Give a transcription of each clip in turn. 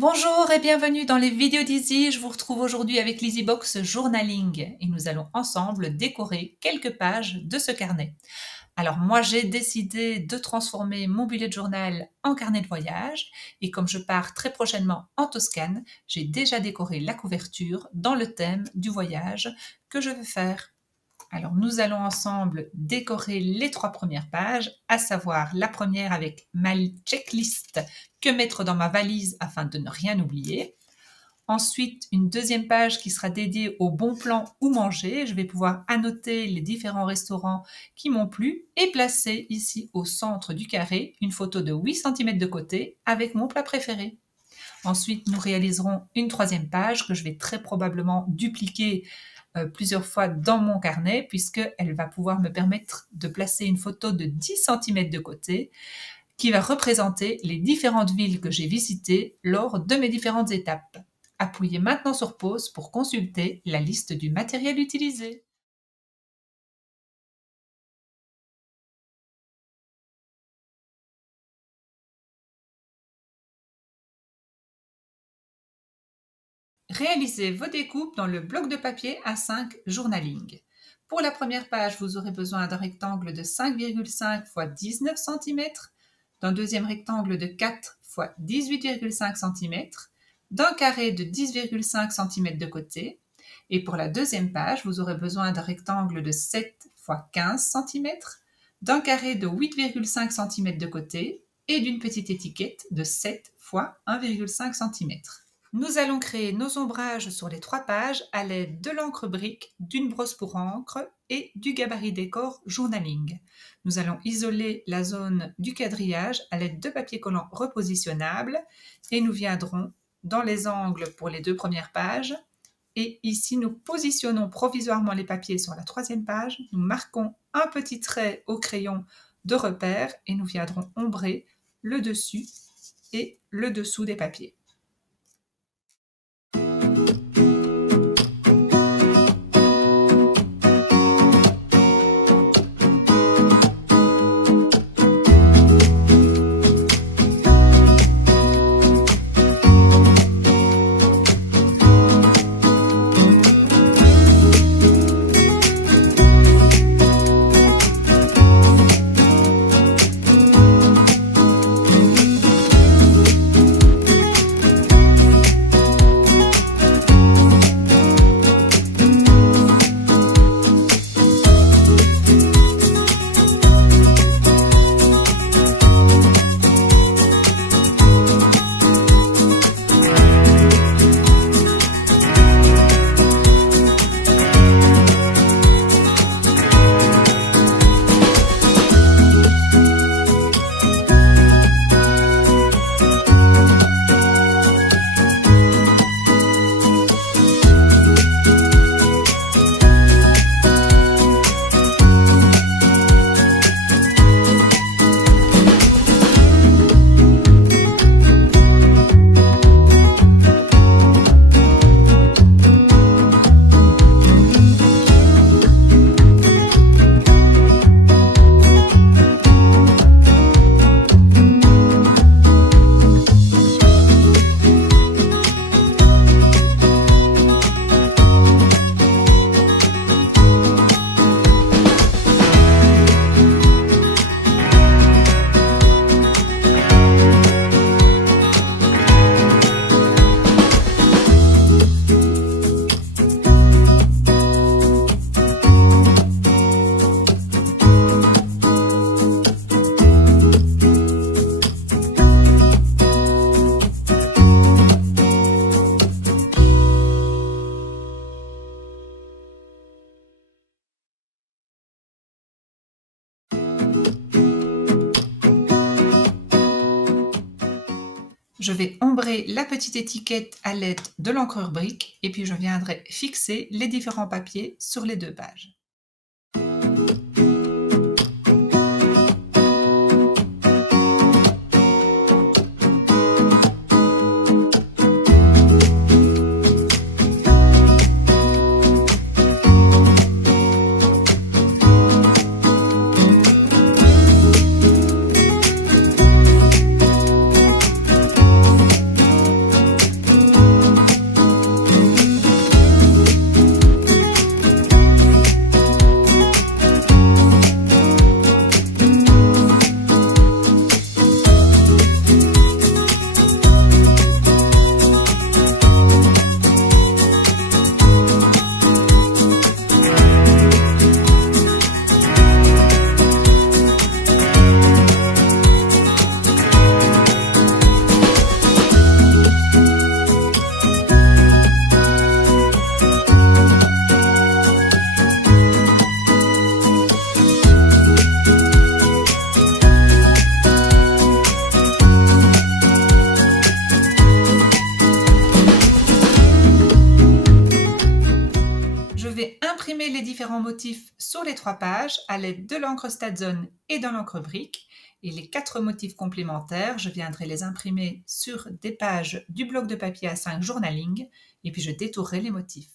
Bonjour et bienvenue dans les vidéos d'Easy. Je vous retrouve aujourd'hui avec l'EasyBox Journaling et nous allons ensemble décorer quelques pages de ce carnet. Alors moi j'ai décidé de transformer mon bullet journal en carnet de voyage et comme je pars très prochainement en Toscane, j'ai déjà décoré la couverture dans le thème du voyage que je veux faire. Alors nous allons ensemble décorer les 3 premières pages, à savoir la première avec ma checklist que mettre dans ma valise afin de ne rien oublier. Ensuite, une deuxième page qui sera dédiée au bon plan où manger. Je vais pouvoir annoter les différents restaurants qui m'ont plu et placer ici au centre du carré une photo de 8 cm de côté avec mon plat préféré. Ensuite, nous réaliserons une troisième page que je vais très probablement dupliquer plusieurs fois dans mon carnet puisqu'elle va pouvoir me permettre de placer une photo de 10 cm de côté qui va représenter les différentes villes que j'ai visitées lors de mes différentes étapes. Appuyez maintenant sur pause pour consulter la liste du matériel utilisé. Réalisez vos découpes dans le bloc de papier A5 Journaling. Pour la première page, vous aurez besoin d'un rectangle de 5,5 x 19 cm, d'un deuxième rectangle de 4 x 18,5 cm, d'un carré de 10,5 cm de côté. Et pour la deuxième page, vous aurez besoin d'un rectangle de 7 x 15 cm, d'un carré de 8,5 cm de côté et d'une petite étiquette de 7 x 1,5 cm. Nous allons créer nos ombrages sur les 3 pages à l'aide de l'encre brique, d'une brosse pour encre et du gabarit décor Journaling. Nous allons isoler la zone du quadrillage à l'aide de papier collant repositionnable et nous viendrons dans les angles pour les 2 premières pages. Et ici, nous positionnons provisoirement les papiers sur la 3e page. Nous marquons un petit trait au crayon de repère et nous viendrons ombrer le dessus et le dessous des papiers. Je vais ombrer la petite étiquette à l'aide de l'encreur brique et puis je viendrai fixer les différents papiers sur les 2 pages. motifs sur les 3 pages à l'aide de l'encre Statzon et de l'encre Brick. Et les 4 motifs complémentaires, je viendrai les imprimer sur des pages du bloc de papier A5 Journaling et puis je détourerai les motifs.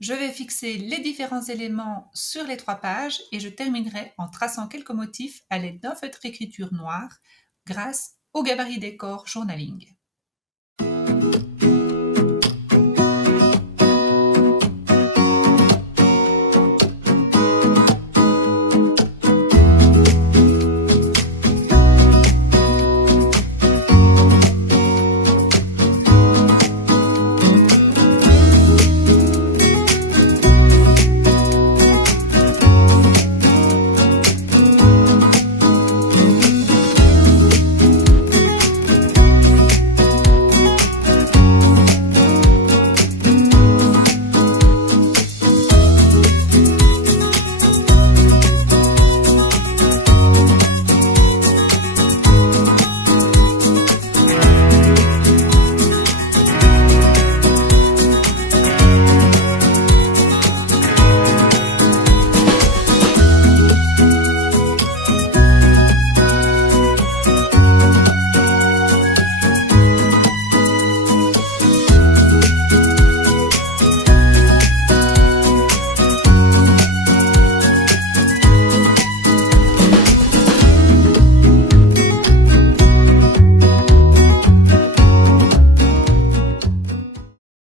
Je vais fixer les différents éléments sur les 3 pages et je terminerai en traçant quelques motifs à l'aide d'un feutre écriture noir grâce au gabarit décor Journaling.